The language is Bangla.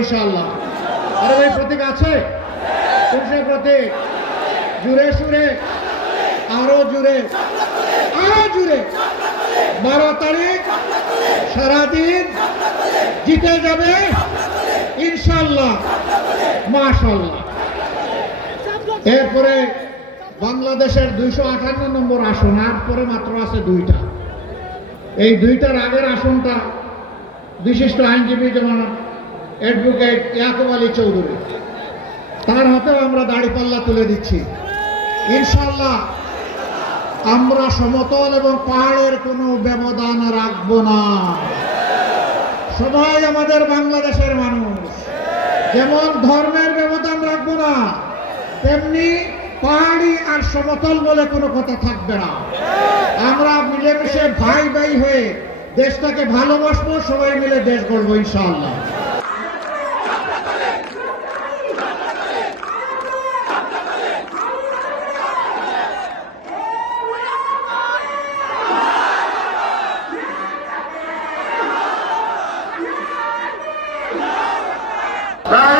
ইনশাআল্লাহ। আরে ভাই প্রতীক আছে? কোন সে প্রতীক? জুড়ে সুরে, আরো জুড়ে, আরো জুড়ে। 12 তারিখ সারাদিন জিতে যাবে ইনশাআল্লাহ, মাশাআল্লাহ। এরপরে বাংলাদেশের 258 নম্বর আসন, আর পরে মাত্র আছে 2টা। এই 2টার আগের আসনটা বিশিষ্ট আইনজীবী যেমন অ্যাডভোকেট ইয়াকুব আলী চৌধুরী, তার হাতেও আমরা দাড়িপাল্লা তুলে দিচ্ছি ইনশাআল্লাহ। আমরা সমতল এবং পাহাড়ের কোনো ব্যবধান রাখবো না। সবাই আমাদের বাংলাদেশের মানুষ, যেমন ধর্মের ব্যবধান রাখবো না, তেমনি পাহাড়ি আর সমতল বলে কোনো কথা থাকবে না। আমরা মিলেমিশে ভাই ভাই হয়ে দেশটাকে ভালোবাসবো, সবাই মিলে দেশ গড়বো ইনশাআল্লাহ। Right.